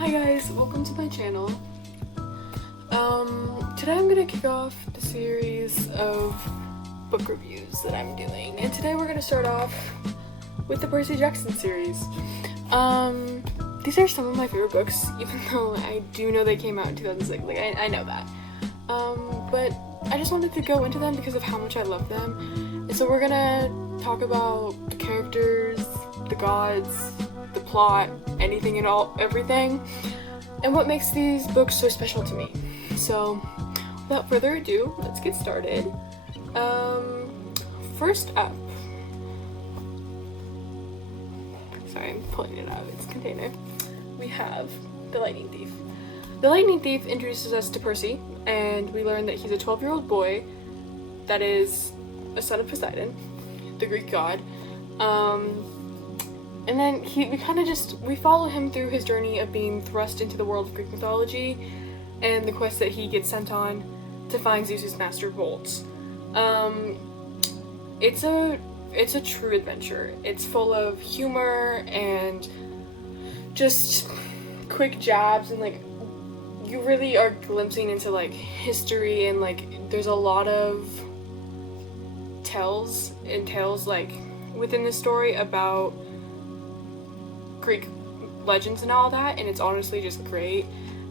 Hi guys, welcome to my channel. Today I'm gonna kick off the series of book reviews that I'm doing, and today we're gonna start off with the Percy Jackson series. These are some of my favorite books, even though I do know they came out in 2006, I know that. But I just wanted to go into them because of how much I love them, and so we're gonna talk about the characters, the gods, the plot, anything and everything, and what makes these books so special to me. So, without further ado, let's get started. First up, sorry, I'm pulling it out of its container. We have The Lightning Thief. The Lightning Thief introduces us to Percy, and we learn that he's a 12-year-old boy that is a son of Poseidon, the Greek god. And then we follow him through his journey of being thrust into the world of Greek mythology and the quest that he gets sent on to find Zeus's master of bolts. It's a true adventure. It's full of humor and just quick jabs, and you really are glimpsing into history, and there's a lot of tales within the story about Greek legends and all that, and it's honestly just great.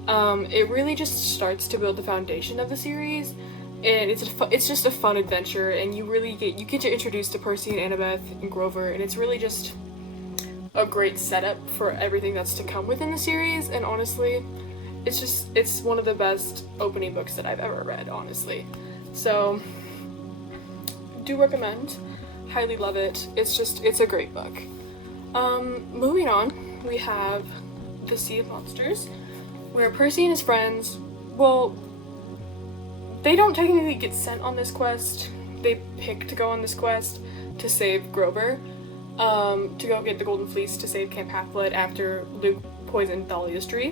It really just starts to build the foundation of the series, and it's just a fun adventure, and you get to introduce to Percy and Annabeth and Grover, and it's really just a great setup for everything that's to come within the series. And honestly, it's one of the best opening books that I've ever read, honestly. So do recommend, highly love it. It's a great book. Moving on, we have The Sea of Monsters, where Percy and his friends, they don't technically get sent on this quest. They pick to go on this quest to save Grover, to go get the Golden Fleece to save Camp Half-Blood after Luke poisoned Thalia's tree,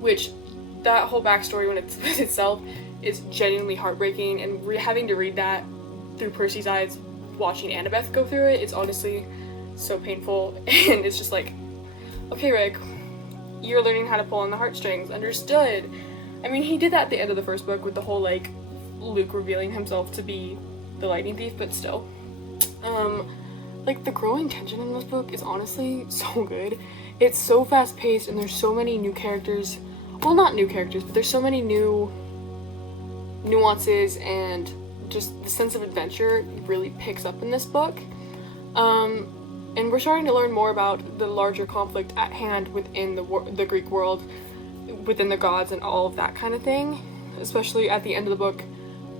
which that whole backstory when it's itself is genuinely heartbreaking, and having to read that through Percy's eyes, watching Annabeth go through it, it's honestly so painful. And it's just okay, Rick, you're learning how to pull on the heartstrings, understood. I mean, he did that at the end of the first book with the whole Luke revealing himself to be the Lightning Thief, but still. The growing tension in this book is honestly so good. It's so fast paced, and there's so many new characters, well, not new characters, but there's so many new nuances, and just the sense of adventure really picks up in this book. And we're starting to learn more about the larger conflict at hand within the Greek world, within the gods and all of that kind of thing, especially at the end of the book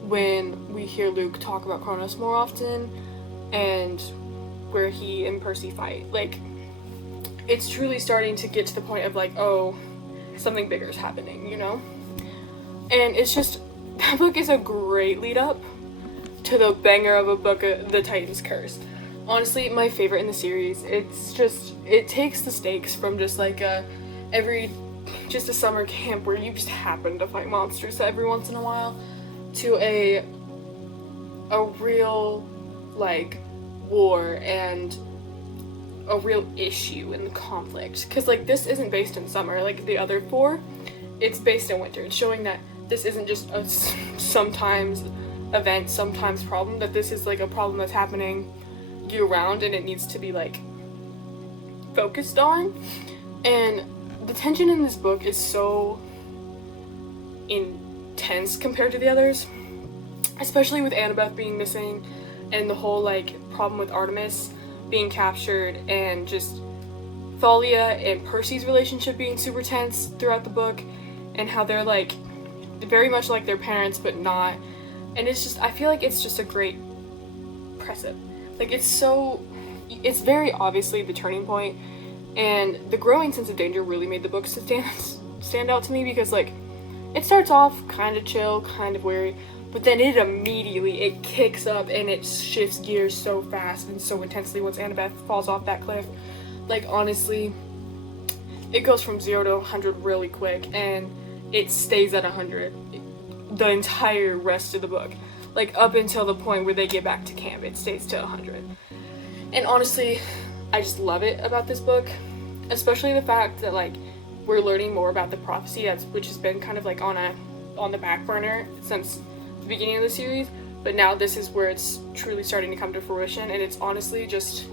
when we hear Luke talk about Kronos more often, and where he and Percy fight. It's truly starting to get to the point of oh, something bigger is happening, you know? And it's just, that book is a great lead up to the banger of a book, The Titan's Curse. Honestly, my favorite in the series. It takes the stakes from just a summer camp where you just happen to fight monsters every once in a while, to a real war and a real issue in the conflict. Because this isn't based in summer like the other four, it's based in winter. It's showing that this isn't just a sometimes event, sometimes problem, that this is a problem that's happening year round, and it needs to be focused on. And the tension in this book is so intense compared to the others, especially with Annabeth being missing, and the whole problem with Artemis being captured, and just Thalia and Percy's relationship being super tense throughout the book, and how they're very much like their parents but not. And I feel it's just a great precedent. It's very obviously the turning point, and the growing sense of danger really made the book stand out to me, because it starts off kind of chill, kind of wary, but then it kicks up and it shifts gears so fast and so intensely once Annabeth falls off that cliff. Honestly, it goes from 0 to 100 really quick, and it stays at 100 the entire rest of the book. Up until the point where they get back to camp, it stays to 100. And honestly, I just love it about this book, especially the fact that we're learning more about the prophecy which has been kind of like on the back burner since the beginning of the series, but now this is where it's truly starting to come to fruition, and it's honestly just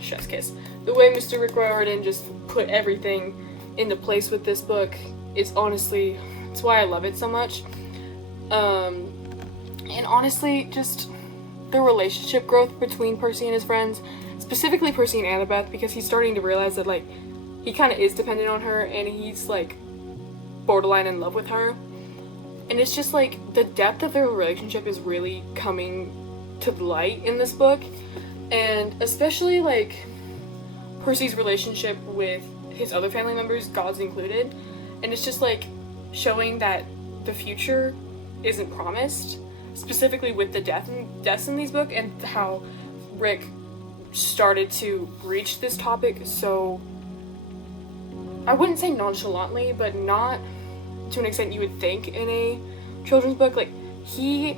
chef's kiss. The way Mr. Rick Riordan just put everything into place with this book is honestly, it's why I love it so much. And honestly, just the relationship growth between Percy and his friends, specifically Percy and Annabeth, because he's starting to realize that, like, he kind of is dependent on her, and he's, like, borderline in love with her. And it's just, like, the depth of their relationship is really coming to light in this book. And especially, like, Percy's relationship with his other family members, gods included. And it's just, like, showing that the future isn't promised, specifically with the deaths in these books, and how Rick started to breach this topic so, I wouldn't say nonchalantly, but not to an extent you would think in a children's book. Like, he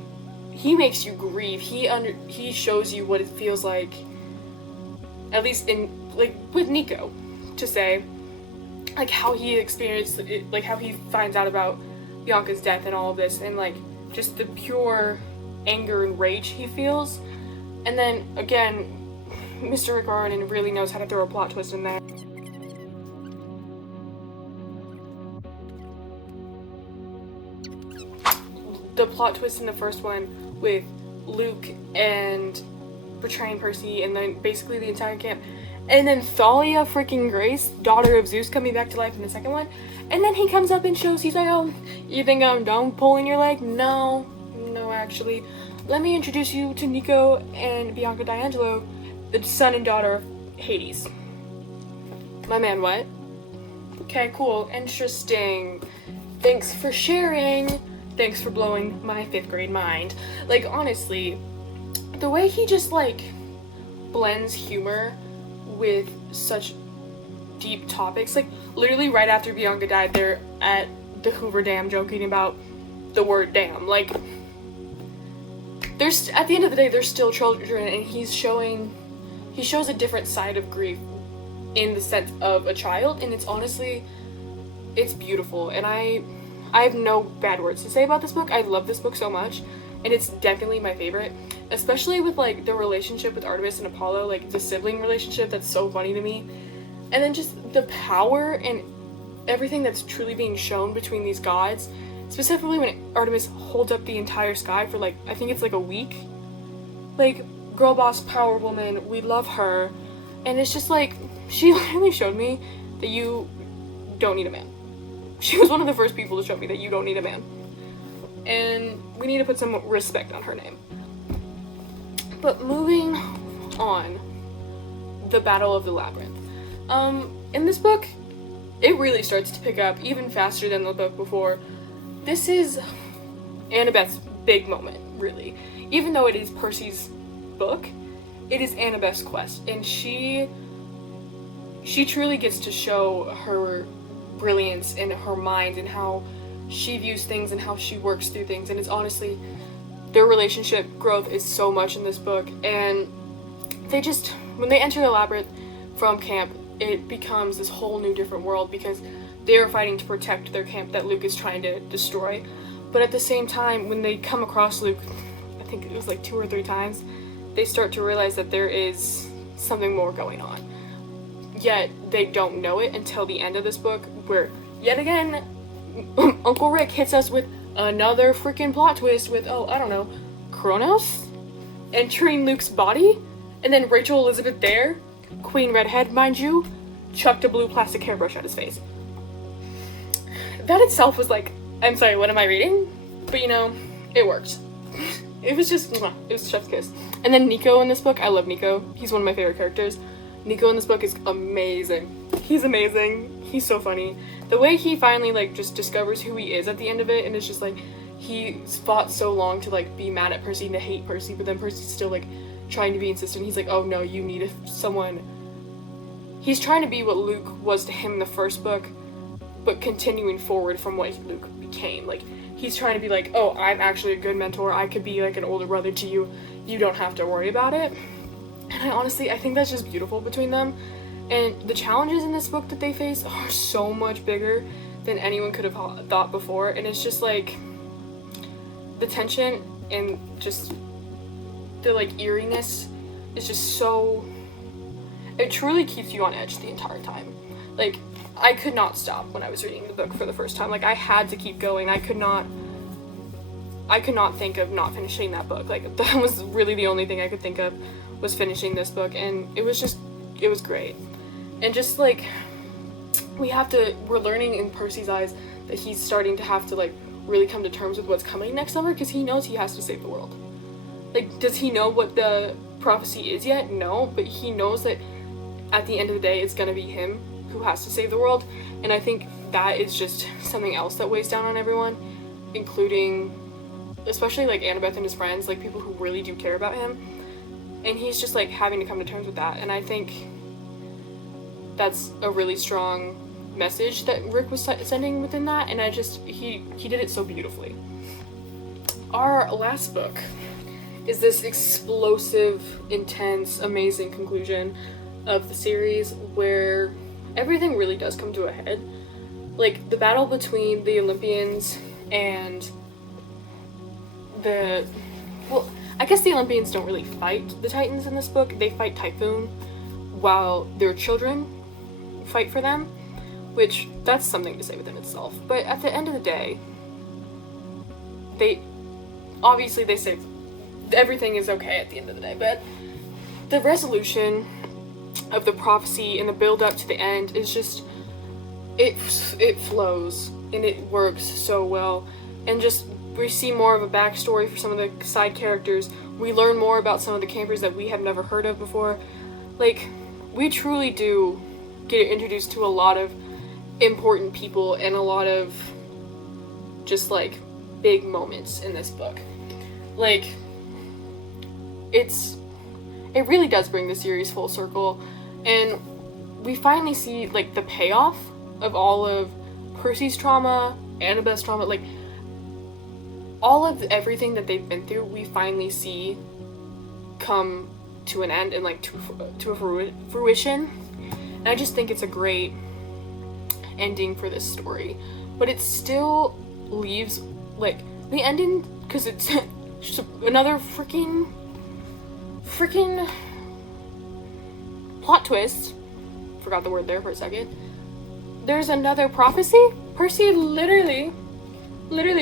makes you grieve. He shows you what it feels like, at least in, like, with Nico, to say, like, how he experienced it, like, how he finds out about Bianca's death and all of this, and, like, just the pure anger and rage he feels. And then, again, Mr. Rick Riordan really knows how to throw a plot twist in there. The plot twist in the first one with Luke and betraying Percy, and then basically the entire camp. And then Thalia freaking Grace, daughter of Zeus, coming back to life in the second one. And then he comes up and shows, he's like, oh, you think I'm done pulling your leg? No, actually. Let me introduce you to Nico and Bianca D'Angelo, the son and daughter of Hades. My man, what? Okay, cool, interesting. Thanks for sharing. Thanks for blowing my 5th grade mind. Like, honestly, the way he just, like, blends humor with such deep topics. Like, literally right after Bianca died, they're at the Hoover Dam joking about the word damn. Like, there's, at the end of the day, they're still children, and he shows a different side of grief in the sense of a child, and it's honestly, it's beautiful. And I have no bad words to say about this book. I love this book so much, and it's definitely my favorite, especially with, like, the relationship with Artemis and Apollo, like, the sibling relationship that's so funny to me, and then just the power and everything that's truly being shown between these gods, specifically when Artemis holds up the entire sky for, like, I think it's like a week. Like, girl boss, power woman, we love her, and it's just like, she literally showed me that you don't need a man. She was one of the first people to show me that you don't need a man. And we need to put some respect on her name. But moving on, the Battle of the Labyrinth. In this book, it really starts to pick up even faster than the book before. This is Annabeth's big moment, really. Even though it is Percy's book, it is Annabeth's quest. And she truly gets to show her brilliance in her mind and how she views things and how she works through things. And it's honestly, their relationship growth is so much in this book, and they just, when they enter the labyrinth from camp, it becomes this whole new different world, because they are fighting to protect their camp that Luke is trying to destroy. But at the same time, when they come across Luke, I think it was like 2 or 3 times, they start to realize that there is something more going on. Yet they don't know it until the end of this book, where yet again Uncle Rick hits us with another freaking plot twist with, oh, I don't know, Kronos entering Luke's body, and then Rachel Elizabeth there, Queen Redhead, mind you, chucked a blue plastic hairbrush at his face. That itself was like, I'm sorry, what am I reading? But you know, it worked. It was just, it was chef's kiss. And then Nico in this book, I love Nico. He's one of my favorite characters. Nico in this book is amazing. He's amazing. He's so funny. The way he finally, like, just discovers who he is at the end of it, and it's just like, he's fought so long to, like, be mad at Percy and to hate Percy, but then Percy's still, like, trying to be insistent. He's like, oh no, you need someone. He's trying to be what Luke was to him in the first book, but continuing forward from what Luke became. Like, he's trying to be like, oh, I'm actually a good mentor. I could be, like, an older brother to you. You don't have to worry about it. And I think that's just beautiful between them. And the challenges in this book that they face are so much bigger than anyone could have thought before. And it's just like the tension and just the like eeriness is just so, it truly keeps you on edge the entire time. Like, I could not stop when I was reading the book for the first time. Like, I had to keep going. I could not think of not finishing that book. Like, that was really the only thing I could think of, was finishing this book. And it was great. And just like, we're learning in Percy's eyes that he's starting to have to like really come to terms with what's coming next summer, because he knows he has to save the world. Like, does he know what the prophecy is yet? No, but he knows that at the end of the day, it's gonna be him who has to save the world. And I think that is just something else that weighs down on everyone, including, especially like Annabeth and his friends, like people who really do care about him. And he's just like having to come to terms with that. And I think that's a really strong message that Rick was sending within that. And he did it so beautifully. Our last book is this explosive, intense, amazing conclusion of the series where everything really does come to a head. Like, the battle between the Olympians and I guess the Olympians don't really fight the Titans in this book. They fight Typhoon while their children fight for them, which that's something to say within itself. But at the end of the day, they say everything is okay at the end of the day, but the resolution of the prophecy and the build up to the end is just, it flows and it works so well. And just, we see more of a backstory for some of the side characters. We learn more about some of the campers that we have never heard of before. Like, we truly do get introduced to a lot of important people and a lot of just like big moments in this book. Like, it really does bring the series full circle, and we finally see like the payoff of all of Percy's trauma, Annabeth's trauma, like all of everything that they've been through, we finally see come to an end and like to a fruition. And I just think it's a great ending for this story, but it still leaves like the ending, because it's just another freaking plot twist. Forgot the word there for a second. There's another prophecy. Percy literally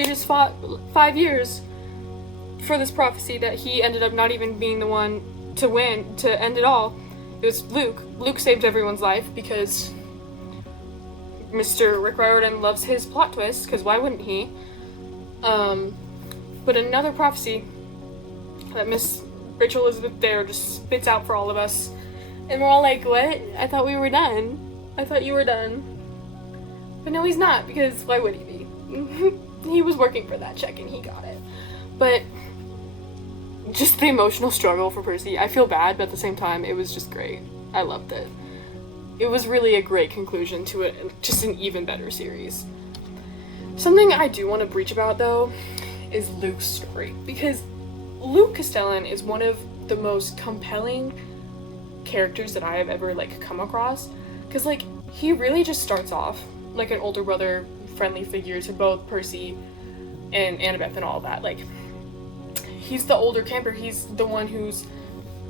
just fought 5 years for this prophecy that he ended up not even being the one to end it all. It was Luke. Luke saved everyone's life because Mr. Rick Riordan loves his plot twists, because why wouldn't he? But another prophecy that Miss Rachel Elizabeth Dare just spits out for all of us. And we're all like, what? I thought we were done. I thought you were done. But no, he's not, because why would he be? He was working for that check and he got it. But just the emotional struggle for Percy, I feel bad, but at the same time, it was just great. I loved it. It was really a great conclusion to just an even better series. Something I do want to breach about, though, is Luke's story. Because Luke Castellan is one of the most compelling characters that I have ever, like, come across. Because, like, he really just starts off like an older brother, friendly figure to both Percy and Annabeth and all that. Like, he's the older camper. He's the one who's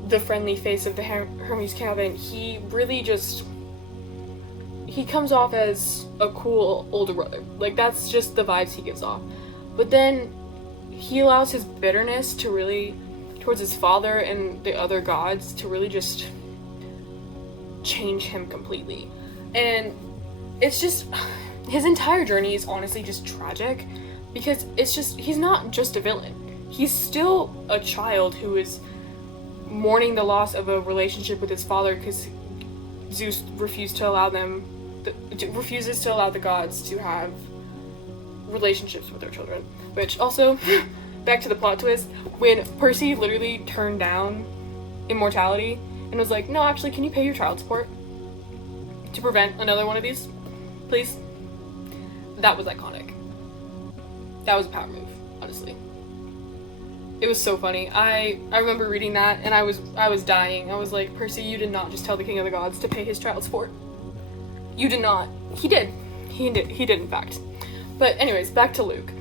the friendly face of the Hermes cabin. He really just, he comes off as a cool older brother. Like, that's just the vibes he gives off. But then he allows his bitterness to really, towards his father and the other gods, to really just change him completely. And it's just, his entire journey is honestly just tragic, because it's just, he's not just a villain. He's still a child who is mourning the loss of a relationship with his father, because Zeus refuses to allow the gods to have relationships with their children. Which also, back to the plot twist, when Percy literally turned down immortality and was like, no, actually, can you pay your child support to prevent another one of these, please? That was iconic. That was a power move, honestly. It was so funny. I remember reading that, and I was dying. I was like, Percy, you did not just tell the King of the Gods to pay his child support. You did not. He did. He did in fact. But anyways, back to Luke.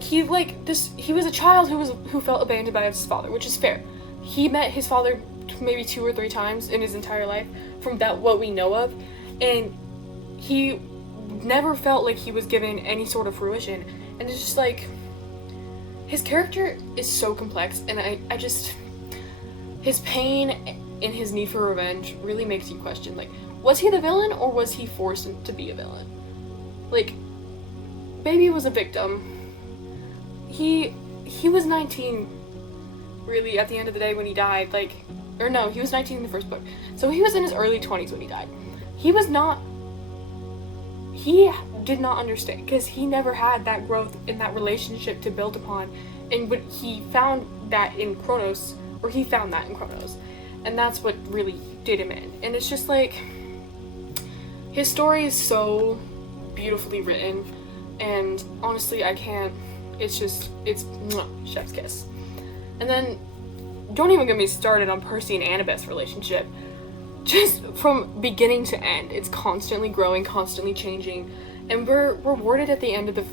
He was a child who felt abandoned by his father, which is fair. He met his father maybe 2 or 3 times in his entire life, from what we know of, and he never felt like he was given any sort of fruition. And it's just like, his character is so complex, and I just, his pain and his need for revenge really makes you question, like, was he the villain, or was he forced to be a villain? Like, baby was a victim. He was 19, really, at the end of the day when he died, like, or no, he was 19 in the first book. So he was in his early 20s when he died. He did not understand, because he never had that growth in that relationship to build upon, and he found that in Chronos, and that's what really did him in. And it's just like, his story is so beautifully written, and honestly, it's mwah, chef's kiss. And then, don't even get me started on Percy and Annabeth's relationship. Just from beginning to end, it's constantly growing, constantly changing, and we're rewarded at the end of the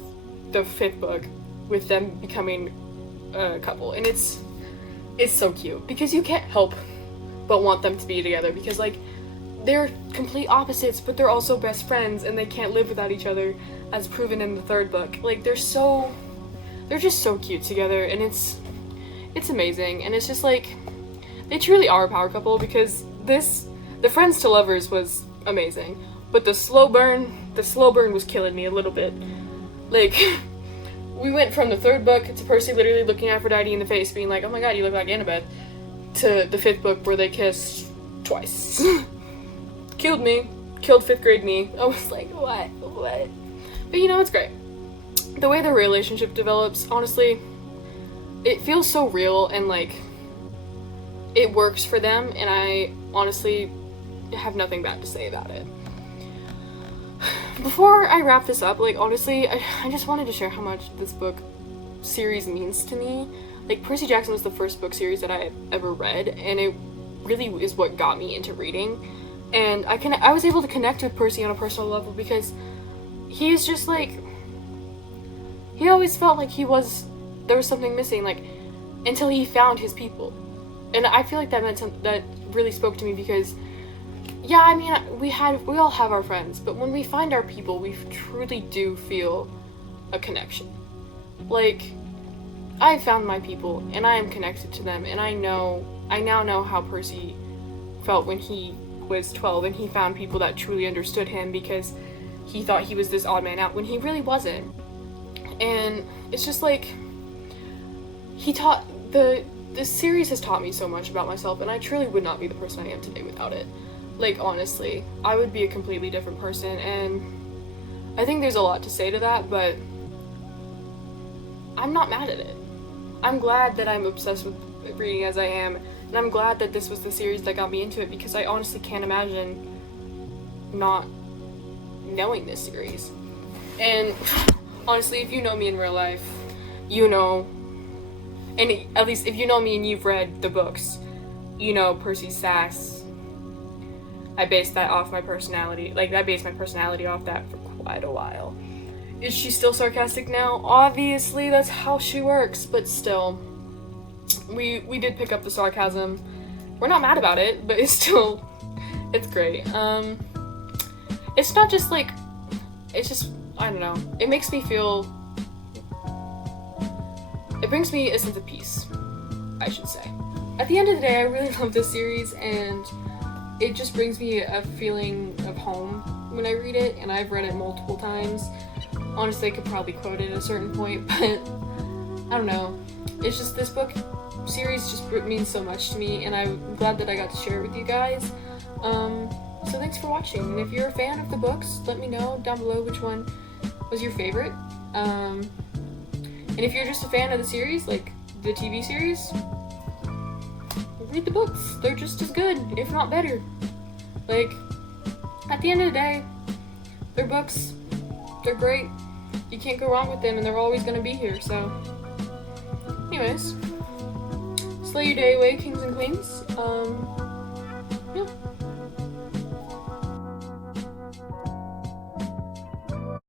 5th book with them becoming a couple. And it's so cute, because you can't help but want them to be together, because, like, they're complete opposites, but they're also best friends, and they can't live without each other, as proven in the 3rd book. Like, they're just so cute together, and it's amazing. And it's just like, they truly are a power couple, because the Friends to Lovers was amazing, but the slow burn was killing me a little bit. Like, we went from the 3rd book to Percy literally looking Aphrodite in the face, being like, oh my god, you look like Annabeth, to the 5th book where they kiss twice. Killed 5th grade me. I was like, what? But you know, it's great. The way their relationship develops, honestly, it feels so real, and like, it works for them, and I honestly have nothing bad to say about it. Before I wrap this up, like, honestly, I just wanted to share how much this book series means to me. Like, Percy Jackson was the first book series that I ever read, and it really is what got me into reading. And I was able to connect with Percy on a personal level, because he's just like, he always felt like there was something missing, like, until he found his people. And I feel like that really spoke to me, because, yeah, I mean, we all have our friends, but when we find our people, we truly do feel a connection. Like, I found my people, and I am connected to them, and I now know how Percy felt when he was 12, and he found people that truly understood him, because he thought he was this odd man out, when he really wasn't. And it's just like, this series has taught me so much about myself, and I truly would not be the person I am today without it. Like, honestly, I would be a completely different person, and I think there's a lot to say to that, but I'm not mad at it. I'm glad that I'm obsessed with reading as I am, and I'm glad that this was the series that got me into it, because I honestly can't imagine not knowing this series. And honestly, if you know me in real life, you know, and at least if you know me and you've read the books, you know Percy's sass. I based that off my personality. Like, I based my personality off that for quite a while. Is she still sarcastic now? Obviously, that's how she works, but still, we did pick up the sarcasm. We're not mad about it, but it's great. It's not just like, it's just, I don't know, it makes me feel, it brings me a sense of peace, I should say. At the end of the day, I really love this series, and it just brings me a feeling of home when I read it, and I've read it multiple times. Honestly, I could probably quote it at a certain point, but I don't know. It's just, this book series just means so much to me, and I'm glad that I got to share it with you guys. So thanks for watching, and if you're a fan of the books, let me know down below which one was your favorite. And if you're just a fan of the series, like the TV series, read the books. They're just as good, if not better. Like, at the end of the day, they're books. They're great. You can't go wrong with them, and they're always going to be here, so. Anyways, slay your day away, kings and queens. Yeah.